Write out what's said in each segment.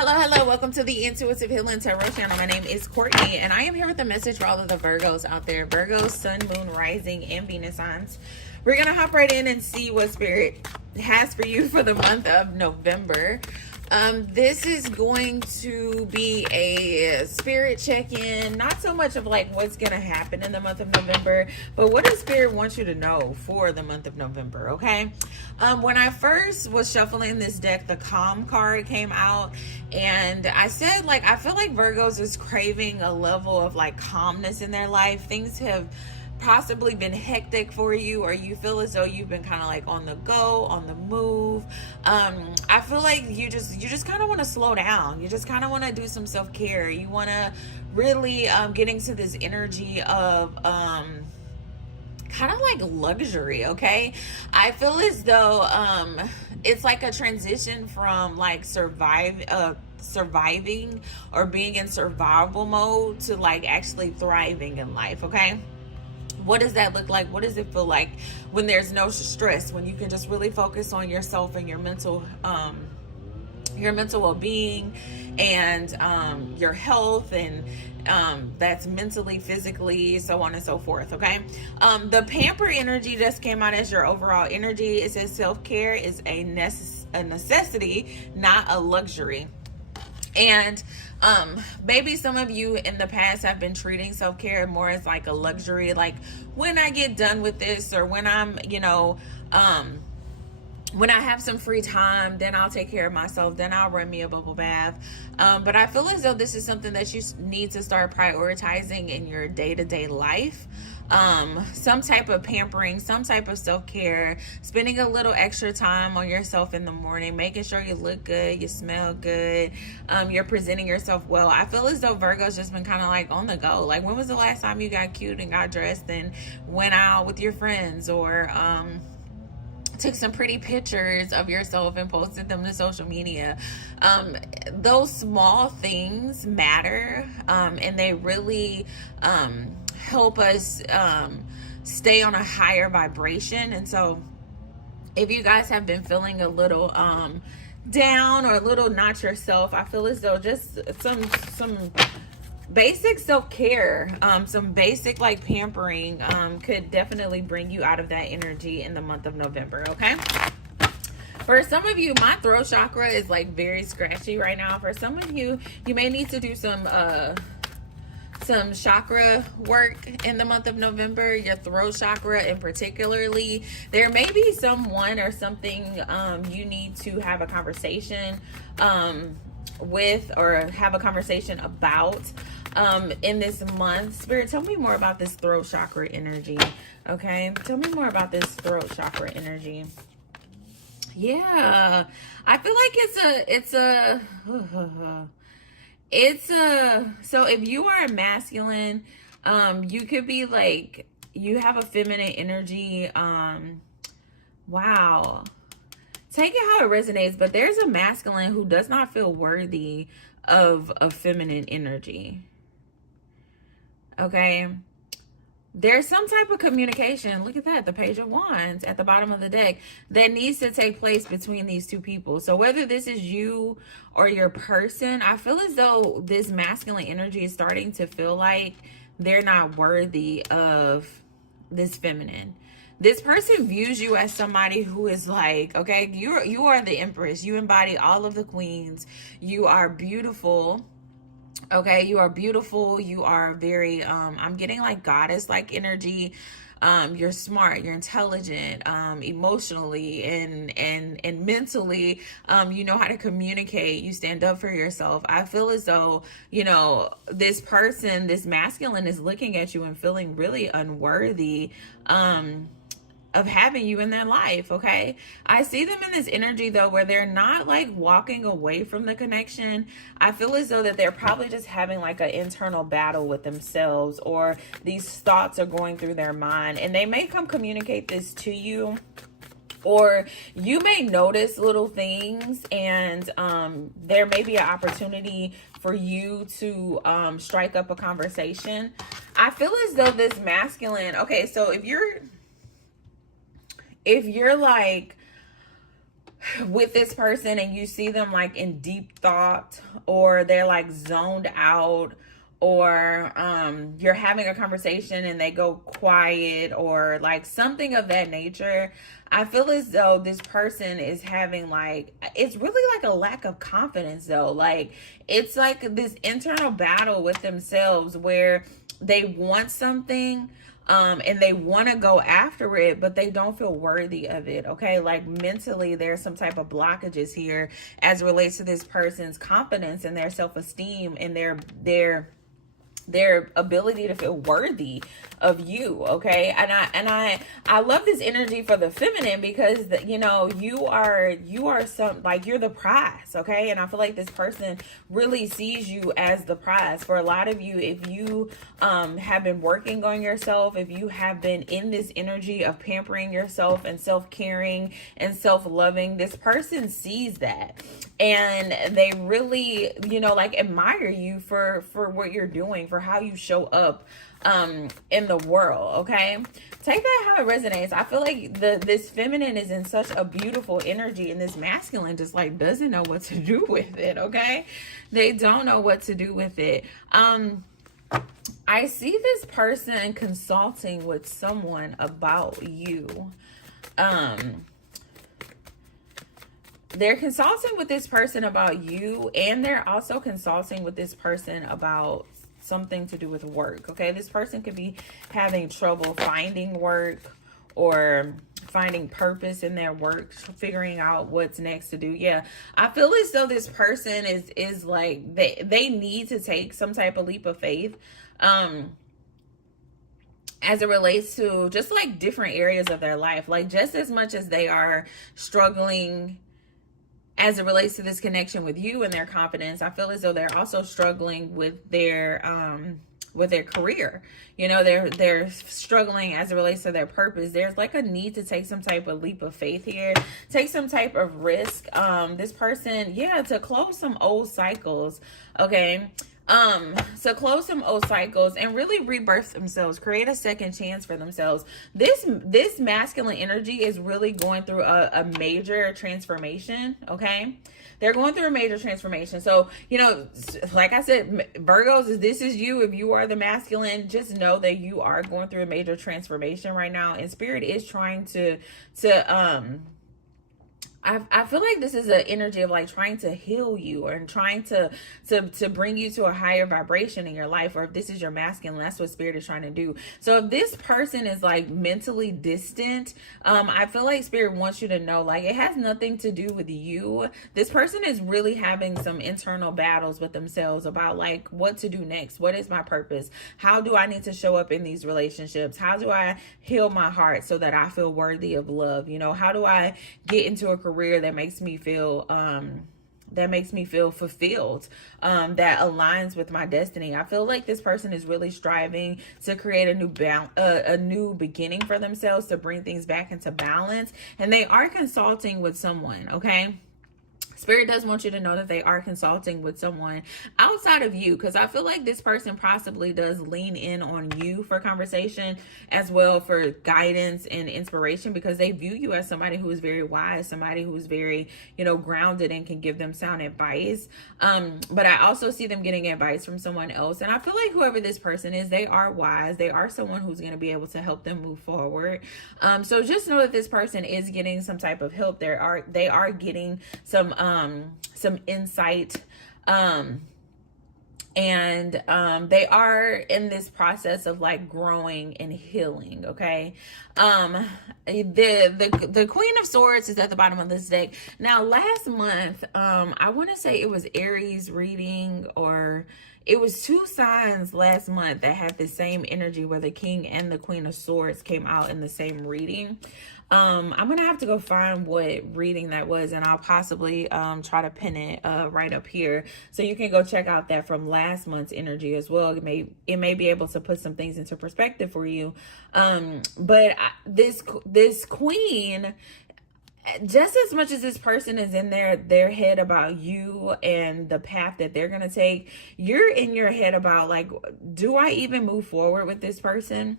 Hello, welcome to the Intuitive Healing Tarot channel. My name is Courtney, and I am here with a message for all of the Virgos out there. Virgos, Sun, Moon, Rising, and Venus signs. We're going to hop right in and see what Spirit has for you for the month of November. This is going to be a spirit check-in, not so much of like what's going to happen in the month of November, but what does Spirit want you to know for the month of November, okay? When I first was shuffling this deck, the Calm card came out, and I said, like, I feel like Virgos is craving a level of like calmness in their life. Things have possibly been hectic for you, or you feel as though you've been kind of like on the go, on the move. I feel like you just kind of want to slow down. You just kind of want to do some self-care. You want to really get into this energy of kind of like luxury, okay? I feel as though it's like a transition from like surviving or being in survival mode to like actually thriving in life, okay? What does that look like? What does it feel like when there's no stress, when you can just really focus on yourself and your mental well-being and your health, and that's mentally, physically, so on and so forth, okay? The pamper energy just came out as your overall energy. It says self-care is a necessity, not a luxury. And maybe some of you in the past have been treating self-care more as like a luxury, like when I get done with this, or when I'm, when I have some free time, then I'll take care of myself, then I'll run me a bubble bath. But I feel as though this is something that you need to start prioritizing in your day-to-day life. Some type of pampering, some type of self-care, spending a little extra time on yourself in the morning, making sure you look good, you smell good, you're presenting yourself well. I feel as though Virgo's just been kind of like on the go. Like, when was the last time you got cute and got dressed and went out with your friends, or took some pretty pictures of yourself and posted them to social media? Those small things matter, and they really help us stay on a higher vibration. And so if you guys have been feeling a little down or a little not yourself, I feel as though just some basic self-care, some basic like pampering could definitely bring you out of that energy in the month of November, okay? For some of you, my throat chakra is like very scratchy right now. For some of you, you may need to do some chakra work in the month of November, your throat chakra in particularly. There may be someone or something you need to have a conversation with, or have a conversation about in this month. Spirit, tell me more about this throat chakra energy, okay? Tell me more about this throat chakra energy. Yeah, I feel like so if you are a masculine, you could be like, you have a feminine energy. Wow. Take it how it resonates, but there's a masculine who does not feel worthy of a feminine energy. Okay. There's some type of communication. Look at that, the Page of Wands at the bottom of the deck, that needs to take place between these two people. So whether this is you or your person, I feel as though this masculine energy is starting to feel like they're not worthy of this feminine. This person views you as somebody who is like, okay, you are the Empress. You embody all of the queens. You are beautiful. Okay, you are beautiful. You are very, I'm getting like goddess like energy. You're smart, you're intelligent, emotionally and mentally. You know how to communicate. You stand up for yourself. I feel as though, this person, this masculine, is looking at you and feeling really unworthy of having you in their life, okay? I see them in this energy though, where they're not like walking away from the connection. I feel as though that they're probably just having like an internal battle with themselves, or these thoughts are going through their mind, and they may come communicate this to you, or you may notice little things, and there may be an opportunity for you to strike up a conversation. I feel as though this masculine, okay, so if you're like, with this person and you see them like in deep thought, or they're like zoned out, or you're having a conversation and they go quiet, or like something of that nature, I feel as though this person is having like, it's really like a lack of confidence though. Like it's like this internal battle with themselves where they want something, and they want to go after it, but they don't feel worthy of it. Okay, like mentally there's some type of blockages here as it relates to this person's confidence and their self-esteem and their ability to feel worthy of you. Okay, and I love this energy for the feminine, because you know, you are some, like, you're the prize. Okay, and I feel like this person really sees you as the prize. For a lot of you, if you have been working on yourself, if you have been in this energy of pampering yourself and self-caring and self-loving, this person sees that, and they really, you know, like, admire you for what you're doing, for how you show up in the world. Okay, take that how it resonates. I feel like this feminine is in such a beautiful energy, and this masculine just like doesn't know what to do with it. Okay, they don't know what to do with it. I see this person consulting with someone about you. They're consulting with this person about you, and they're also consulting with this person about something to do with work. Okay, this person could be having trouble finding work or finding purpose in their work, figuring out what's next to do. Yeah, I feel as though this person is like, they need to take some type of leap of faith as it relates to just like different areas of their life. Like, just as much as they are struggling as it relates to this connection with you and their confidence, I feel as though they're also struggling with their career. You know, they're struggling as it relates to their purpose. There's like a need to take some type of leap of faith here, take some type of risk. This person, yeah, to close some old cycles. Okay, to close some old cycles and really rebirth themselves, create a second chance for themselves. This masculine energy is really going through a major transformation. Okay, they're going through a major transformation. So, you know, like I said, Virgos, this is you. If you are the masculine, just know that you are going through a major transformation right now, and spirit is trying to I feel like this is an energy of like trying to heal you, and trying to bring you to a higher vibration in your life. Or if this is your masculine, that's what spirit is trying to do. So if this person is like mentally distant, I feel like spirit wants you to know, like, it has nothing to do with you. This person is really having some internal battles with themselves about like what to do next. What is my purpose? How do I need to show up in these relationships? How do I heal my heart so that I feel worthy of love? You know, how do I get into a career that makes me feel fulfilled, that aligns with my destiny? I feel like this person is really striving to create a new beginning for themselves, to bring things back into balance, and they are consulting with someone. Okay, spirit does want you to know that they are consulting with someone outside of you, because I feel like this person possibly does lean in on you for conversation as well, for guidance and inspiration, because they view you as somebody who is very wise, somebody who is very, you know, grounded and can give them sound advice. But I also see them getting advice from someone else, and I feel like whoever this person is, they are wise. They are someone who's going to be able to help them move forward. So just know that this person is getting some type of help. They are getting some insight, and they are in this process of like growing and healing. Okay, the Queen of Swords is at the bottom of this deck. Now, last month, I want to say it was Aries reading, or it was two signs last month that had the same energy, where the King and the Queen of Swords came out in the same reading. I'm gonna have to go find what reading that was, and I'll possibly try to pin it right up here, so you can go check out that from last month's energy as well. It may be able to put some things into perspective for you. But this Queen, just as much as this person is in their head about you and the path that they're gonna take, you're in your head about like, do I even move forward with this person?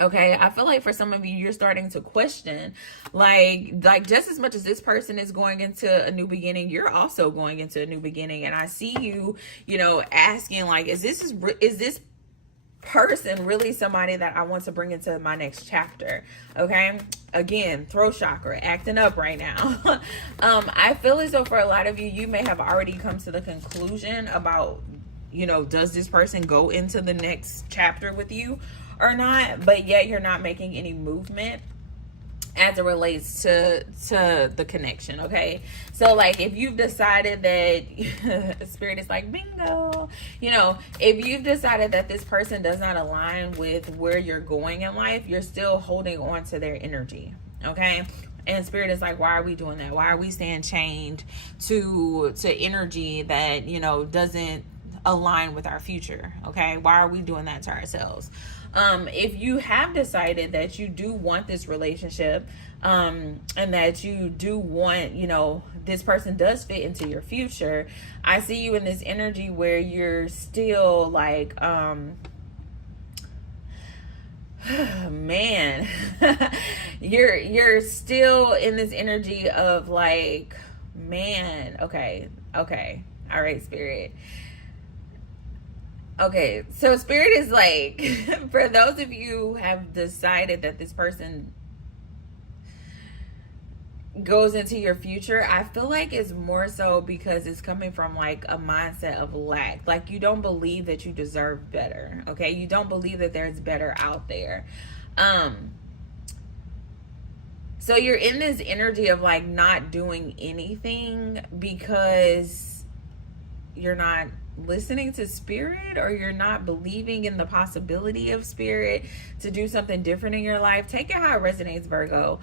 Okay, I feel like for some of you, you're starting to question, like just as much as this person is going into a new beginning, you're also going into a new beginning. And I see you, you know, asking like, is this person really somebody that I want to bring into my next chapter? Okay, again, throat chakra acting up right now. I feel as though for a lot of you, you may have already come to the conclusion about, you know, does this person go into the next chapter with you or not, but yet you're not making any movement as it relates to the connection. Okay, so like if you've decided that spirit is like bingo, you know, if you've decided that this person does not align with where you're going in life, you're still holding on to their energy. Okay, and spirit is like, why are we doing that? Why are we staying chained to energy that, you know, doesn't align with our future? Okay, why are we doing that to ourselves? If you have decided that you do want this relationship, and that you do want, you know, this person does fit into your future, I see you in this energy where you're still like, man, you're still in this energy of like, man, okay, all right, spirit. Okay, so spirit is like, for those of you who have decided that this person goes into your future, I feel like it's more so because it's coming from like a mindset of lack. Like you don't believe that you deserve better. Okay, you don't believe that there's better out there. So you're in this energy of like not doing anything because you're not listening to spirit, or you're not believing in the possibility of spirit to do something different in your life. Take it how it resonates, Virgo.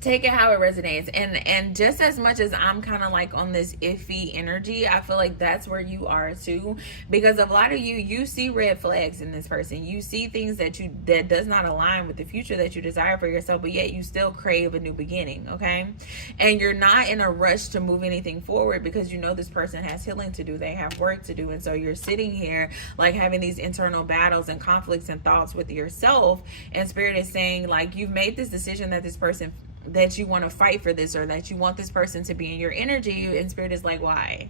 Take it how it resonates. And just as much as I'm kind of like on this iffy energy, I feel like that's where you are too, because a lot of you see red flags in this person. You see things that does not align with the future that you desire for yourself, but yet you still crave a new beginning. Okay, and you're not in a rush to move anything forward because you know this person has healing to do, they have work to do. And so you're sitting here like having these internal battles and conflicts and thoughts with yourself, and spirit is saying like, you've made this decision that this person, that you want to fight for this, or that you want this person to be in your energy, and spirit is like, why?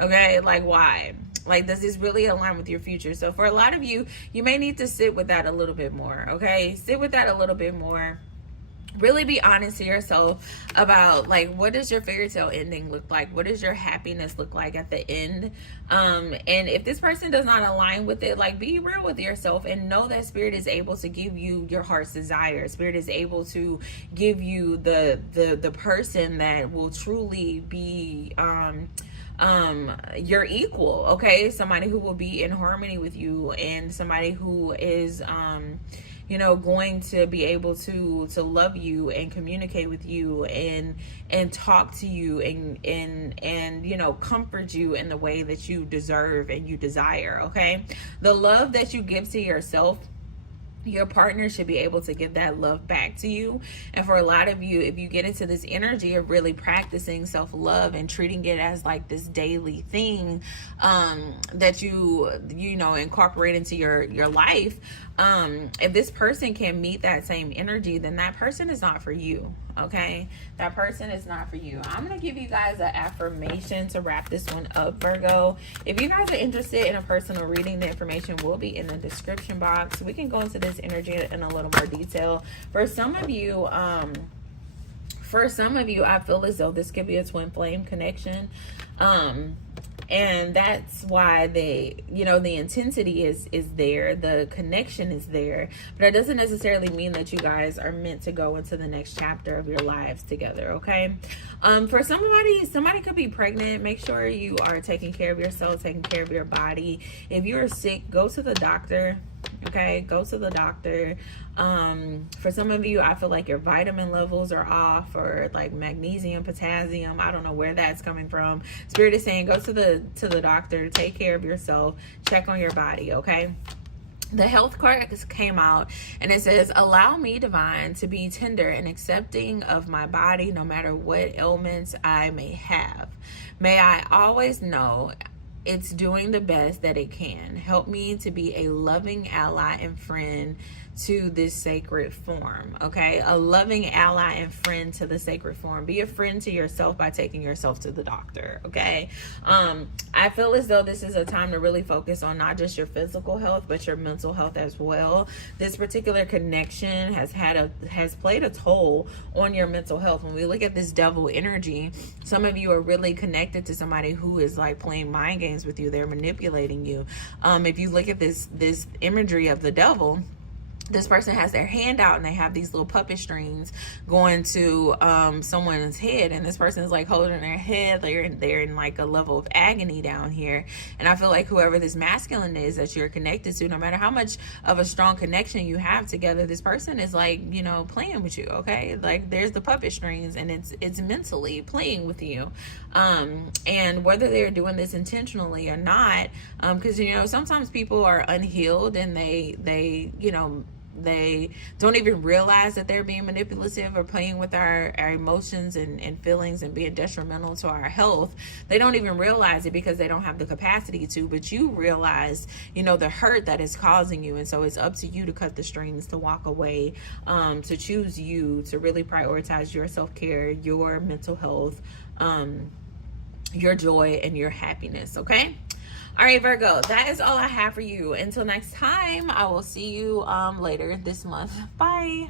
Okay, like why? Like, does this really align with your future? So for a lot of you, you may need to sit with that a little bit more. Okay, sit with that a little bit more. Really be honest to yourself about like, what does your fairy tale ending look like? What does your happiness look like at the end? And if this person does not align with it, like, be real with yourself and know that spirit is able to give you your heart's desire. Spirit is able to give you the person that will truly be your equal. Okay, somebody who will be in harmony with you, and somebody who is you know, going to be able to love you and communicate with you and talk to you and you know, comfort you in the way that you deserve and you desire. Okay, the love that you give to yourself, your partner should be able to give that love back to you. And for a lot of you, if you get into this energy of really practicing self-love and treating it as like this daily thing that you know, incorporate into your life, if this person can meet that same energy, then that person is not for you. Okay, that person is not for you. I'm gonna give you guys an affirmation to wrap this one up, Virgo. If you guys are interested in a personal reading, the information will be in the description box. We can go into this energy in a little more detail. For some of you, I feel as though this could be a twin flame connection. And that's why the intensity is there, the connection is there, but it doesn't necessarily mean that you guys are meant to go into the next chapter of your lives together. Okay, for somebody could be pregnant. Make sure you are taking care of yourself, taking care of your body. If you are sick, go to the doctor. Okay, go to the doctor. For some of you, I feel like your vitamin levels are off, or like magnesium, potassium. I don't know where that's coming from. Spirit is saying go to the doctor, take care of yourself, check on your body. Okay, the health card came out and it says, allow me, divine, to be tender and accepting of my body, no matter what ailments I may have. May I always know it's doing the best that it can. Help me to be a loving ally and friend to this sacred form, okay? A loving ally and friend to the sacred form. Be a friend to yourself by taking yourself to the doctor, okay? I feel as though this is a time to really focus on not just your physical health, but your mental health as well. This particular connection has played a toll on your mental health. When we look at this devil energy, some of you are really connected to somebody who is like playing mind games with you. They're manipulating you. If you look at this imagery of the devil, this person has their hand out and they have these little puppet strings going to someone's head, and this person is like holding their head. They're in like a level of agony down here. And I feel like whoever this masculine is that you're connected to, no matter how much of a strong connection you have together, this person is like, you know, playing with you, okay? Like there's the puppet strings, and it's mentally playing with you. And whether they're doing this intentionally or not, because you know, sometimes people are unhealed and they you know, they don't even realize that they're being manipulative or playing with our emotions and feelings and being detrimental to our health. They don't even realize it because they don't have the capacity to, but you realize, you know, the hurt that is causing you. And so it's up to you to cut the strings, to walk away, to choose you, to really prioritize your self-care, your mental health, your joy, and your happiness, okay? All right, Virgo, that is all I have for you. Until next time, I will see you later this month. Bye.